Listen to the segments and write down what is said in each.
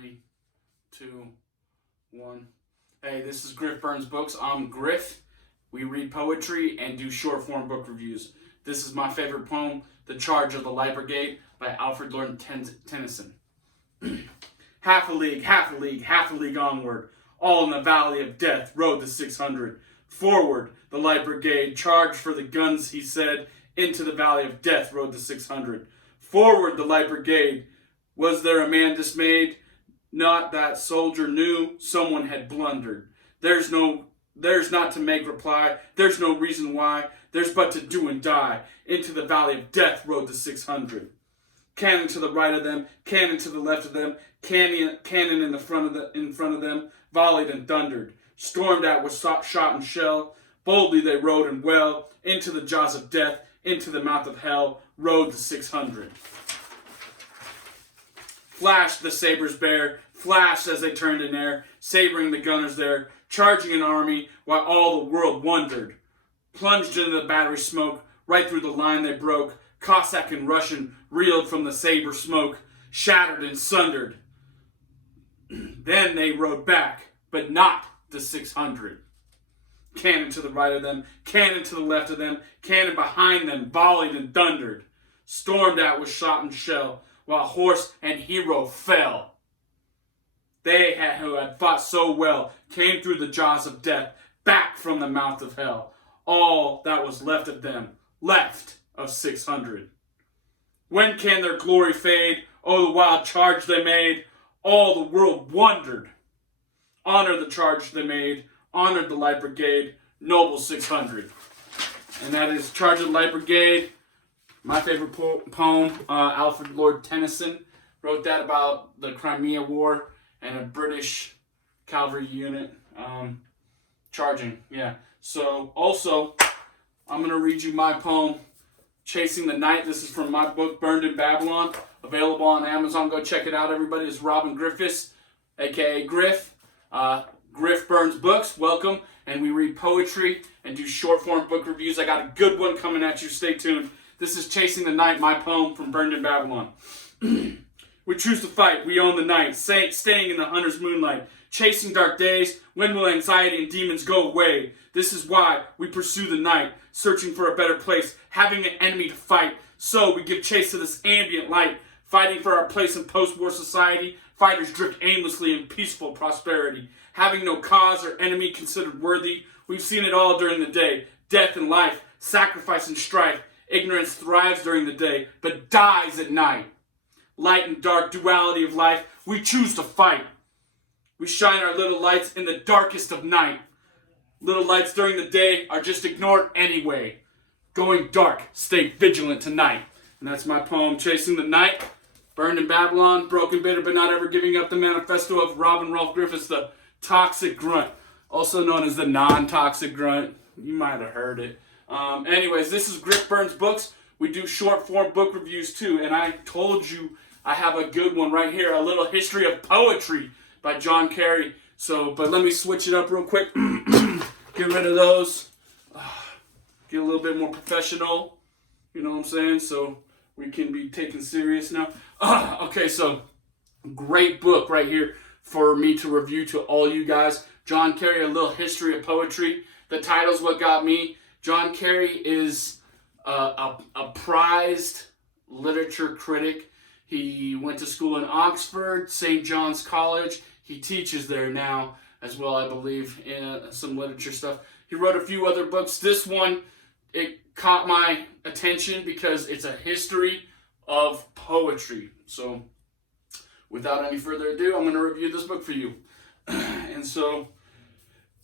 3, 2, 1. Hey, this is Griff Burns Books. I'm Griff. We read poetry and do short form book reviews. This is my favorite poem, The Charge of the Light Brigade by Alfred Lord Tennyson. Half a league, half a league, half a league onward. All in the valley of death rode the 600. Forward, the Light Brigade charged for the guns, he said. Into the valley of death rode the 600. Forward, the Light Brigade. Was there a man dismayed? Not that soldier knew someone had blundered. There's not to make reply. There's no reason why. There's but to do and die. Into the valley of death rode the 600. Cannon to the right of them, cannon to the left of them, cannon in front of them, volleyed and thundered. Stormed at with shot and shell. Boldly they rode and well. Into the jaws of death, into the mouth of hell, rode the 600. Flashed the sabers bare, flashed as they turned in air, sabering the gunners there, charging an army while all the world wondered. Plunged into the battery smoke, right through the line they broke. Cossack and Russian reeled from the saber smoke, shattered and sundered. Then they rode back, but not the 600. Cannon to the right of them, cannon to the left of them, cannon behind them, volleyed and thundered. Stormed at with shot and shell, while horse and hero fell. They who had fought so well came through the jaws of death, back from the mouth of hell. All that was left of them, left of 600. When can their glory fade? Oh, the wild charge they made. All the world wondered. Honor the charge they made. Honored the Light Brigade. Noble 600. And that is Charge of the Light Brigade. My favorite poem, Alfred Lord Tennyson wrote that about the Crimea War and a British cavalry unit charging. Yeah. So also, I'm going to read you my poem, Chasing the Night. This is from my book, Burned in Babylon. Available on Amazon. Go check it out, everybody. It's Robin Griffiths, a.k.a. Griff. Griff Burns Books. Welcome. And we read poetry and do short-form book reviews. I got a good one coming at you. Stay tuned. This is Chasing the Night, my poem from Burned in Babylon. We choose to fight. We own the night. Staying in the hunter's moonlight. Chasing dark days. When will anxiety and demons go away? This is why we pursue the night. Searching for a better place. Having an enemy to fight. So we give chase to this ambient light. Fighting for our place in post-war society. Fighters drift aimlessly in peaceful prosperity. Having no cause or enemy considered worthy. We've seen it all during the day. Death and life. Sacrifice and strife. Ignorance thrives during the day, but dies at night. Light and dark duality of life. We choose to fight. We shine our little lights in the darkest of night. Little lights during the day are just ignored anyway. Going dark, stay vigilant tonight. And that's my poem, Chasing the Night. Burned in Babylon, broken, bitter, but not ever giving up. The manifesto of Robin Rolfe Griffiths, the toxic grunt. Also known as the non-toxic grunt. You might have heard it. Anyways, this is Griff Burns Books. We do short form book reviews too. And I told you I have a good one right here. A little history of poetry by Carey. But let me switch it up real quick. Get rid of those. Get a little bit more professional. You know what I'm saying? So we can be taken serious now. Okay, so great book right here for me to review to all you guys. Carey, A Little History of Poetry. The title's what got me. Carey is a prized literature critic. He went to school in Oxford, St. John's College. He teaches there now as well, I believe, in some literature stuff. He wrote a few other books. This one, it caught my attention because it's a history of poetry. So without any further ado, I'm going to review this book for you. And so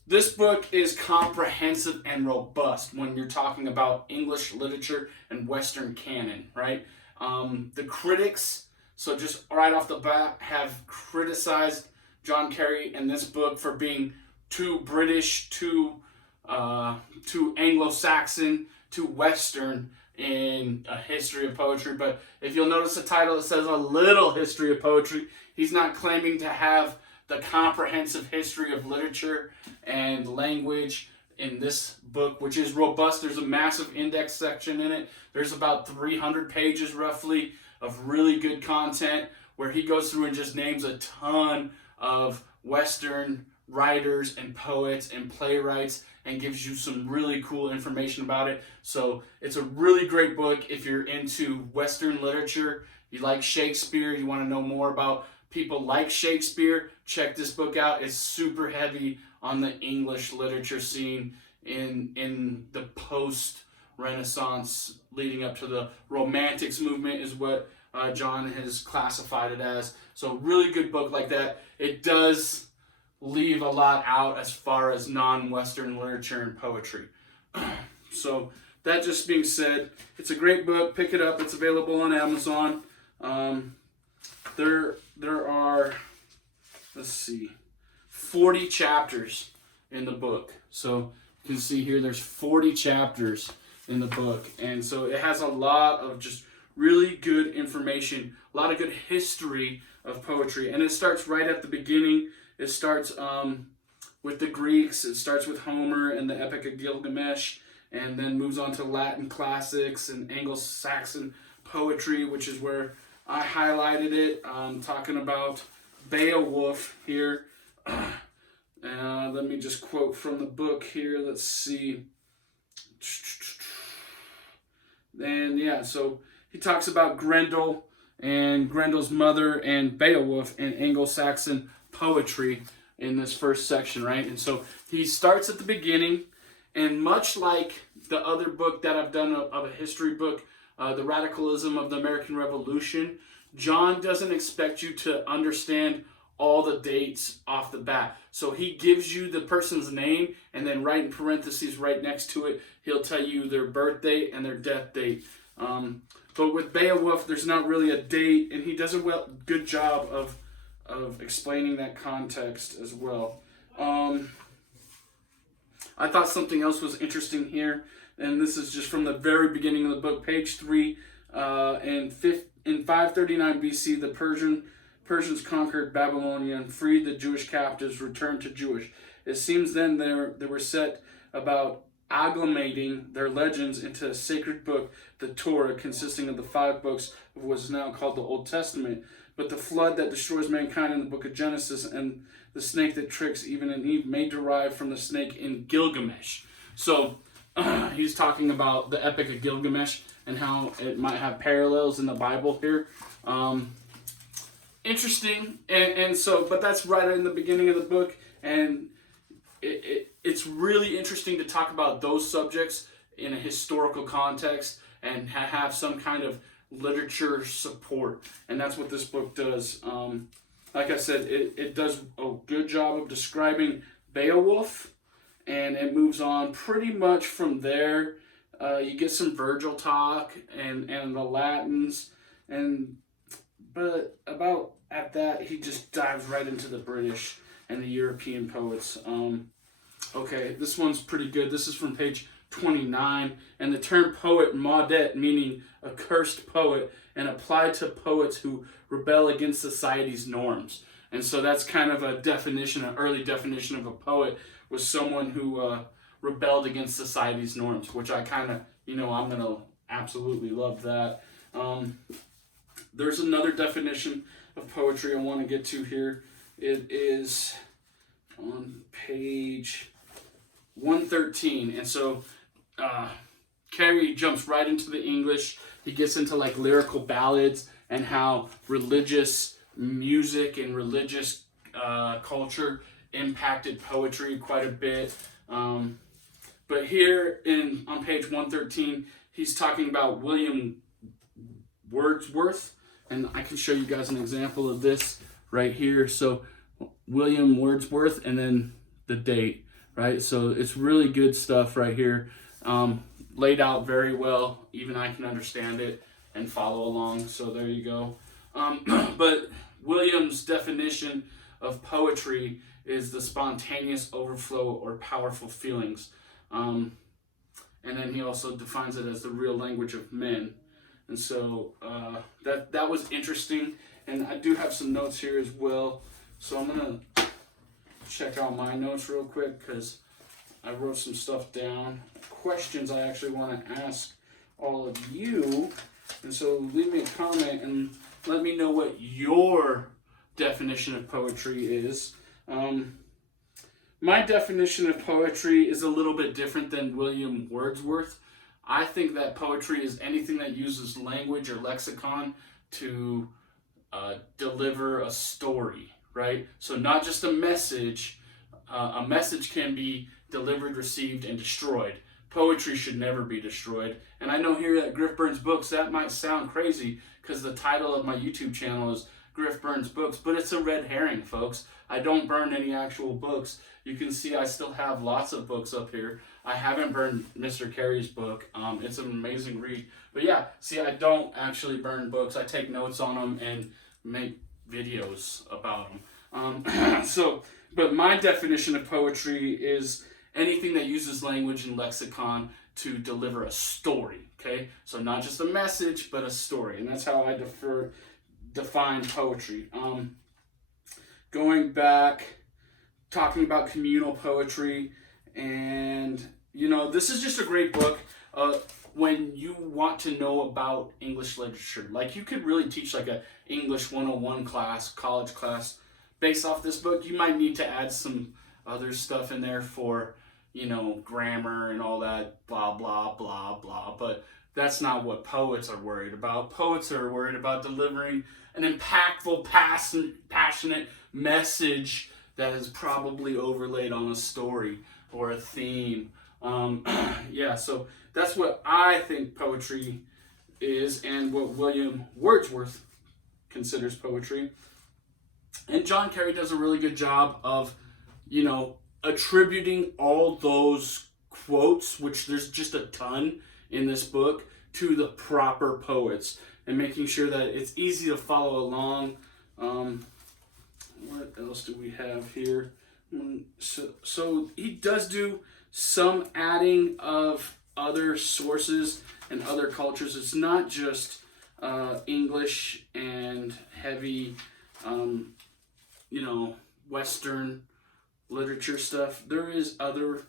this book is comprehensive and robust when you're talking about English literature and Western canon, right? The critics, so just right off the bat, have criticized Carey in this book for being too British, too Anglo-Saxon, too Western in a history of poetry. But if you'll notice the title, it says A Little History of Poetry. He's not claiming to have the comprehensive history of literature and language in this book, which is robust. There's a massive index section in it. There's about 300 pages roughly of really good content, where he goes through and just names a ton of Western writers and poets and playwrights and gives you some really cool information about it. So it's a really great book if you're into Western literature, you like Shakespeare, you want to know more about people like Shakespeare, check this book out. It's super heavy on the English literature scene in the post-Renaissance leading up to the Romantics movement is what John has classified it as. So really good book like that. It does leave a lot out as far as non-Western literature and poetry. So that just being said, it's a great book. Pick it up. It's available on Amazon. There are, let's see, 40 chapters in the book. So you can see here there's 40 chapters in the book. And so it has a lot of just really good information, a lot of good history of poetry. And it starts right at the beginning. It starts with the Greeks. It starts with Homer and the Epic of Gilgamesh, and then moves on to Latin classics and Anglo-Saxon poetry, which is where I highlighted it. Talking about Beowulf here. Let me just quote from the book here. Let's see. And yeah, so he talks about Grendel and Grendel's mother and Beowulf in Anglo-Saxon poetry in this first section, right? And so he starts at the beginning, and much like the other book that I've done of a history book, The Radicalism of the American Revolution, John doesn't expect you to understand all the dates off the bat. So he gives you the person's name, and then right in parentheses right next to it, he'll tell you their birth date and their death date. But with Beowulf, there's not really a date, and he does a good job of explaining that context as well. I thought something else was interesting here, and this is just from the very beginning of the book, page 3. In 539 BC, the Persians conquered Babylonia and freed the Jewish captives, returned to Jewish. It seems then they were set about amalgamating their legends into a sacred book, the Torah, consisting of the 5 books of what is now called the Old Testament. But the flood that destroys mankind in the book of Genesis and the snake that tricks even in Eve may derive from the snake in Gilgamesh. So he's talking about the Epic of Gilgamesh and how it might have parallels in the Bible here. Interesting. And so, but that's right in the beginning of the book. And it's really interesting to talk about those subjects in a historical context and have some kind of literature support, and that's what this book does. Like I said, it does a good job of describing Beowulf, and it moves on pretty much from there. You get some Virgil talk and the Latins, but about at that he just dives right into the British and the European poets. Okay, this one's pretty good. This is from page 29, and the term poet, maudet, meaning a cursed poet, and applied to poets who rebel against society's norms. And so that's kind of a definition, an early definition of a poet, was someone who rebelled against society's norms, which I kind of, I'm going to absolutely love that. There's another definition of poetry I want to get to here. It is on page 113, and so Carey jumps right into the English. He gets into like lyrical ballads and how religious music and religious culture impacted poetry quite a bit. But here on page 113, he's talking about William Wordsworth, and I can show you guys an example of this right here. So William Wordsworth, and then the date, right? So it's really good stuff right here. Laid out very well. Even I can understand it and follow along. So there you go. But William's definition of poetry is the spontaneous overflow or powerful feelings. And then he also defines it as the real language of men. And so that was interesting. And I do have some notes here as well. So I'm going to check out my notes real quick because I wrote some stuff down. Questions I actually want to ask all of you. And so leave me a comment and let me know what your definition of poetry is. My definition of poetry is a little bit different than William Wordsworth. I think that poetry is anything that uses language or lexicon to deliver a story, right? So not just a message. A message can be delivered, received, and destroyed. Poetry should never be destroyed. And I know here at Griff Burns Books, that might sound crazy because the title of my YouTube channel is Griff Burns Books, but it's a red herring, folks. I don't burn any actual books. You can see I still have lots of books up here. I haven't burned Mr. Carey's book. It's an amazing read. But yeah, see, I don't actually burn books. I take notes on them and make videos about them. But my definition of poetry is anything that uses language and lexicon to deliver a story, okay? So not just a message, but a story. And that's how I define poetry. Going back, talking about communal poetry, and, you know, this is just a great book when you want to know about English literature. Like, you could really teach like a English 101 class, college class, based off this book. You might need to add some other stuff in there for, you know, grammar and all that, blah, blah, blah, blah. But that's not what poets are worried about. Poets are worried about delivering an impactful, passionate message that is probably overlaid on a story or a theme. Yeah, so that's what I think poetry is and what William Wordsworth considers poetry. And John Carey does a really good job of, you know, attributing all those quotes, which there's just a ton in this book, to the proper poets and making sure that it's easy to follow along. What else do we have here? So he does do some adding of other sources and other cultures. It's not just English and heavy, you know, Western literature stuff. There is other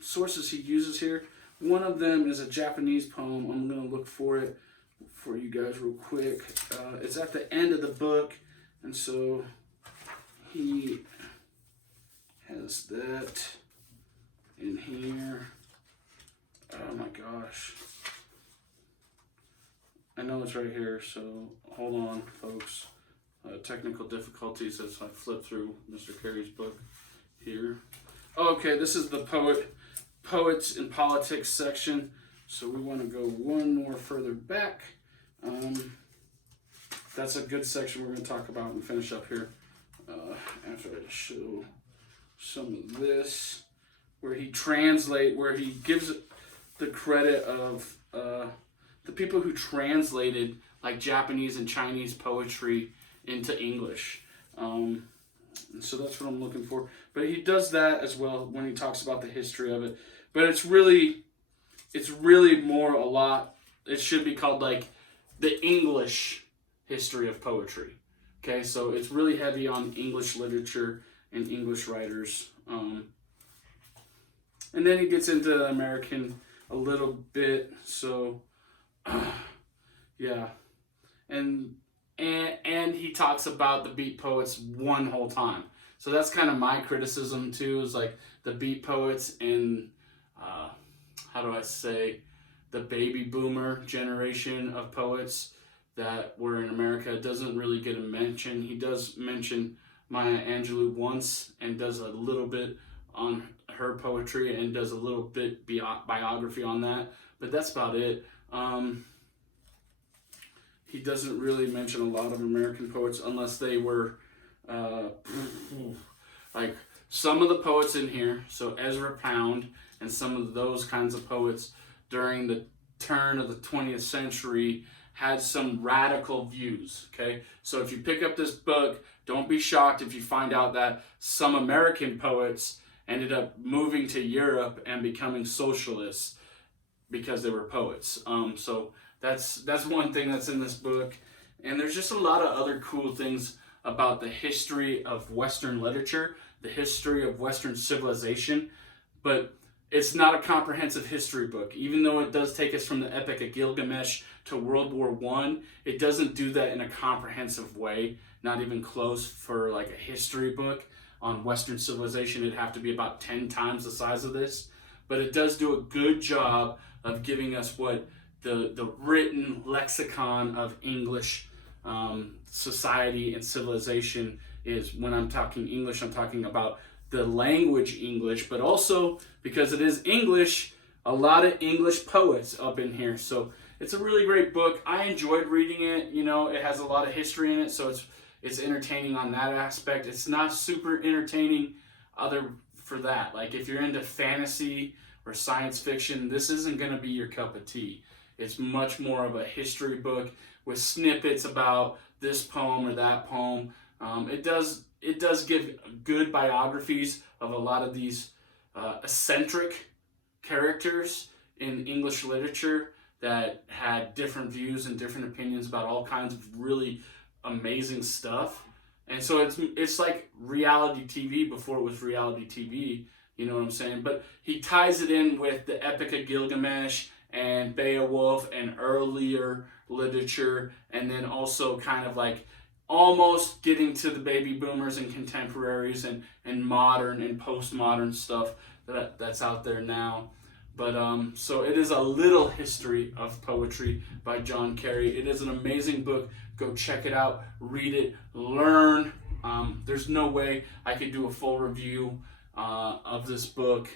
sources he uses here. One of them is a Japanese poem. I'm going to look for it for you guys real quick. It's at the end of the book, and so he has that in here. Oh my gosh. I know it's right here, so hold on, folks. Technical difficulties as I flip through Mr. Carey's book here. Okay, this is the Poets and Politics section. So we want to go one more further back. That's a good section we're going to talk about and finish up here after I show some of this, where he gives the credit of the people who translated like Japanese and Chinese poetry into English. And so that's what I'm looking for. But he does that as well when he talks about the history of it. But it's really more it should be called like the English history of poetry. Okay, so it's really heavy on English literature and English writers. And then he gets into American a little bit. So, yeah. And he talks about the beat poets one whole time. So that's kind of my criticism too, is like the beat poets and the baby boomer generation of poets that were in America doesn't really get a mention. He does mention Maya Angelou once and does a little bit on her poetry and does a little bit biography on that, but that's about it. He doesn't really mention a lot of American poets unless they were like some of the poets in here, so Ezra Pound and some of those kinds of poets during the turn of the 20th century had some radical views, okay? So if you pick up this book, don't be shocked if you find out that some American poets ended up moving to Europe and becoming socialists because they were poets. So that's one thing that's in this book. And there's just a lot of other cool things about the history of Western literature, the history of Western civilization. But it's not a comprehensive history book. Even though it does take us from the Epic of Gilgamesh to World War I, it doesn't do that in a comprehensive way, not even close. For like a history book on Western civilization, it'd have to be about 10 times the size of this. But it does do a good job of giving us what the written lexicon of English society and civilization is. When I'm talking English, I'm talking about the language English, but also, because it is English, a lot of English poets up in here. So it's a really great book. I enjoyed reading it. You know, it has a lot of history in it, so it's entertaining on that aspect. It's not super entertaining other for that. Like if you're into fantasy or science fiction, this isn't going to be your cup of tea. It's much more of a history book with snippets about this poem or that poem. It does give good biographies of a lot of these eccentric characters in English literature that had different views and different opinions about all kinds of really amazing stuff. And so it's like reality TV before it was reality TV, you know what I'm saying? But he ties it in with the Epic of Gilgamesh and Beowulf and earlier literature, and then also kind of like almost getting to the baby boomers and contemporaries and modern and postmodern stuff that's out there now. But so it is a little history of poetry by John Carey. It is an amazing book. Go check it out, read it, learn. There's no way I could do a full review of this book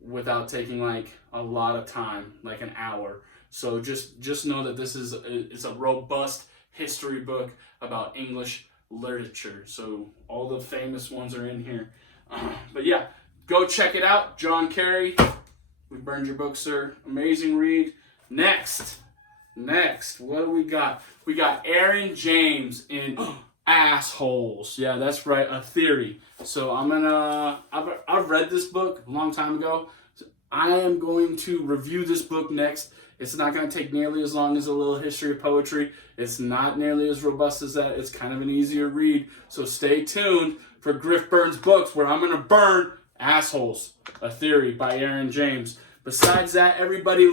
without taking like a lot of time, like an hour. So just know that this is it's a robust history book about English literature. So all the famous ones are in here. But yeah, go check it out. John Carey, we burned your book, sir. Amazing read. Next, what do we got? We got Aaron James in Assholes. Yeah, that's right, a theory. So I've read this book a long time ago. So I am going to review this book next. It's not going to take nearly as long as A Little History of Poetry. It's not nearly as robust as that. It's kind of an easier read. So stay tuned for Griff Burns Books, where I'm going to burn Assholes, a theory by Aaron James. Besides that, everybody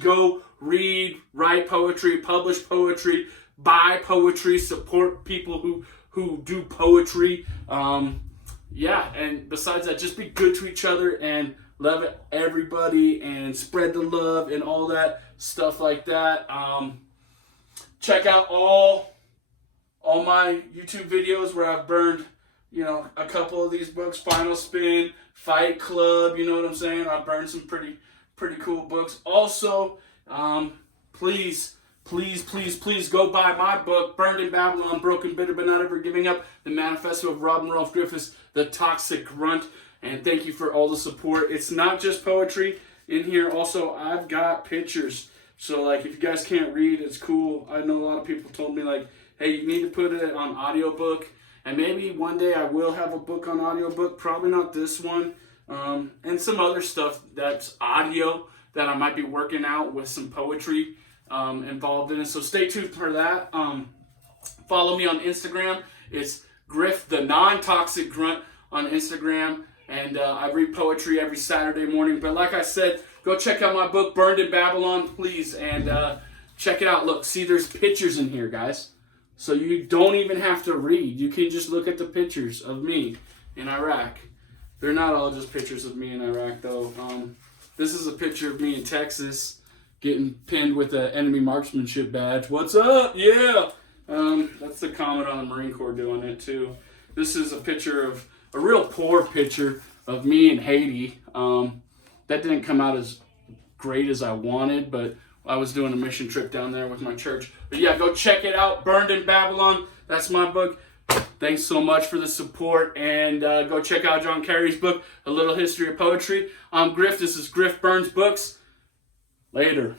go read, write poetry, publish poetry, buy poetry, support people who do poetry. Yeah, and besides that, just be good to each other and love everybody and spread the love and all that stuff like that. Check out all my YouTube videos where I've burned, you know, a couple of these books. Final Spin, Fight Club, you know what I'm saying? I've burned some pretty cool books. Also, please go buy my book, Burned in Babylon, Broken, Bitter, But Not Ever Giving Up, the manifesto of Robin Rolfe Griffiths, The Toxic Grunt. And thank you for all the support. It's not just poetry in here. Also, I've got pictures. So, like, if you guys can't read, it's cool. I know a lot of people told me, like, hey, you need to put it on audiobook. And maybe one day I will have a book on audiobook. Probably not this one. And some other stuff that's audio that I might be working out with some poetry involved in it. So stay tuned for that. Follow me on Instagram. It's Griff, the non-toxic grunt on Instagram. And I read poetry every Saturday morning. But like I said, go check out my book, Burned in Babylon, please. And check it out. Look, see, there's pictures in here, guys. So you don't even have to read. You can just look at the pictures of me in Iraq. They're not all just pictures of me in Iraq, though. This is a picture of me in Texas getting pinned with an enemy marksmanship badge. What's up? Yeah. That's the comment on the Marine Corps doing it, too. This is a picture of a real poor picture of me in Haiti. That didn't come out as great as I wanted, but I was doing a mission trip down there with my church. But yeah, go check it out. Burned in Babylon. That's my book. Thanks so much for the support. And go check out John Carey's book, A Little History of Poetry. I'm Griff. This is Griff Burns Books. Later.